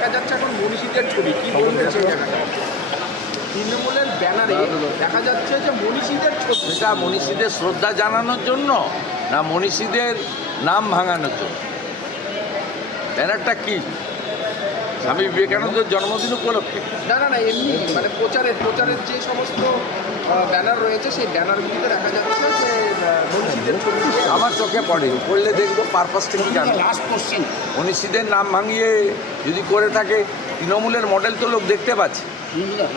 দেখা যাচ্ছে এখন মনীষীদের ছবি। কি বলবেন সেই জায়গাটা? তৃণমূলের ব্যানারে দেখা যাচ্ছে যে মনীষীদের ছবি। সেটা মনীষীদের শ্রদ্ধা জানানোর জন্য না মনীষীদের নাম ভাঙানোর জন্য? ব্যানারটা কি? স্বামী বিবেকানন্দের জন্মদিন উপলক্ষে? না না না এমনি মানে প্রচারের প্রচারের যে সমস্ত ব্যানার রয়েছে সেই ব্যানারগুলিতে দেখা যাচ্ছে যে মনীষীদের ছবি আমার চোখে পড়ে পড়লে দেখব পারপাসটা কি জানব। লাস্ট কোশ্চেন মনীষীদের নাম ভাঙিয়ে যদি করে থাকে তৃণমূলের মডেল তো লোক দেখতে পাচ্ছে।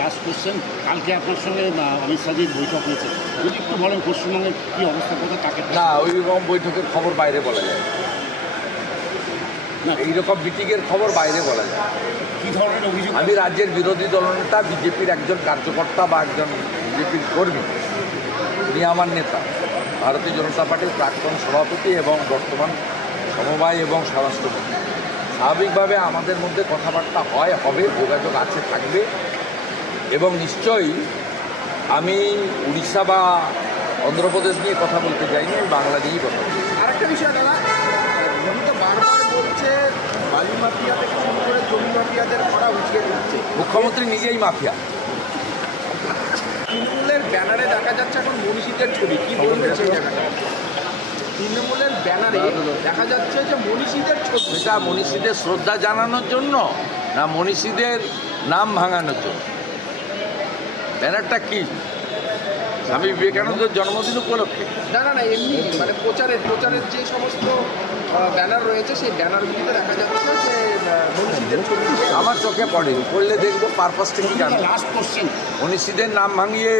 লাস্ট কোশ্চেন কালকে আপনার সঙ্গে অমিত শাহজির বৈঠক হয়েছে। যদি একটু বলেন পশ্চিমবঙ্গের কী অবস্থা কোথায় তাকে না ওই রকম বৈঠকের খবর বাইরে বলা যায়। এইরকম মিটিংয়ের খবর বাইরে বলা যায়। কী ধরনের অভিযোগ? আমি রাজ্যের বিরোধী দলনেতা বিজেপির একজন কার্যকর্তা বা একজন বিজেপির কর্মী উনি আমার নেতা। ভারতীয় জনতা পার্টির প্রাক্তন সভাপতি এবং বর্তমান সমবায় এবং স্বরাষ্ট্রমন্ত্রী। স্বাভাবিকভাবে আমাদের মধ্যে কথাবার্তা হয় হবে যোগাযোগ আছে থাকবে। এবং নিশ্চয়ই আমি উড়িষ্যা বা অন্ধ্রপ্রদেশ নিয়ে কথা বলতে চাইনি আমি বাংলা নিয়েই কথা বলছি। আরেকটা বিষয় দাদা মুখ্যমন্ত্রী নিজেই মাফিয়া। তৃণমূলের ব্যানারে দেখা যাচ্ছে এখন মনীষীদের ছবি। কি বলবেন সেই জায়গাটা? তৃণমূলের ব্যানারে দেখা যাচ্ছে যে মনীষীদের ছবি। সেটা মনীষীদের শ্রদ্ধা জানানোর জন্য না মনীষীদের নাম ভাঙানোর জন্য? ব্যানারটা কি? স্বামী বিবেকানন্দের জন্মদিন উপলক্ষে? না না না এমনি মানে প্রচারের প্রচারের যে সমস্ত ব্যানার রয়েছে সেই ব্যানারগুলিতে দেখা যাচ্ছে যে মনীষীদের ছবি আমার চোখে পড়ে পড়লে দেখব পারপাসটা কি কোশ্চেন মনীষীদের নাম ভাঙিয়ে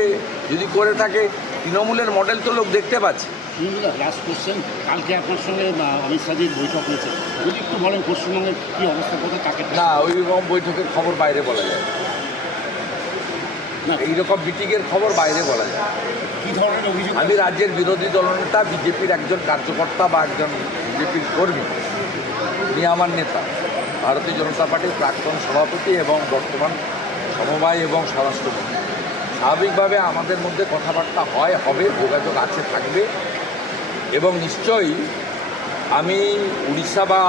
যদি করে থাকে তৃণমূলের মডেল তো লোক দেখতে পাচ্ছে। লাস্ট কোশ্চেন কালকে আপনার সঙ্গে অমিত শাহজির বৈঠক হয়েছে। যদি একটু বলেন পশ্চিমবঙ্গের কী অবস্থা কোথায় তাকে না ওই রকম বৈঠকের খবর বাইরে বলা যায়। এইরকম মিটিংয়ের খবর বাইরে বলা যায়। কী ধরনের অভিযোগ? আমি রাজ্যের বিরোধী দলনেতা বিজেপির একজন কার্যকর্তা বা একজন বিজেপির কর্মী উনি আমার নেতা ভারতীয় জনতা পার্টির প্রাক্তন সভাপতি এবং বর্তমান সমবায় এবং স্বরাষ্ট্রমন্ত্রী। স্বাভাবিকভাবে আমাদের মধ্যে কথাবার্তা হয় হবে যোগাযোগ আছে থাকবে। এবং নিশ্চয়ই আমি উড়িষ্যা বা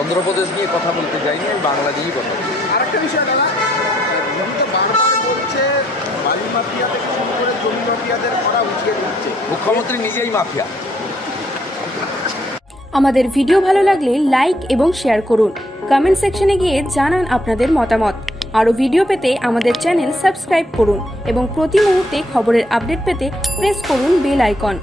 অন্ধ্রপ্রদেশ নিয়ে কথা বলতে চাইনি আমি বাংলা নিয়েই কথা বলছি। আরেকটা বিষয় দাদা বালি মাফিয়া থেকে শুরু করে জমি মাফিয়াদের করা উঠিয়ে দিচ্ছে মুখ্যমন্ত্রী নিজেই মাফিয়া। আমাদের ভিডিও ভালো লাগলে লাইক এবং শেয়ার করুন। কমেন্ট সেকশনে গিয়ে জানান আপনাদের মতামত। আরও ভিডিও পেতে আমাদের চ্যানেল সাবস্ক্রাইব করুন এবং প্রতি মুহূর্তে খবরের আপডেট পেতে প্রেস করুন বেল আইকন।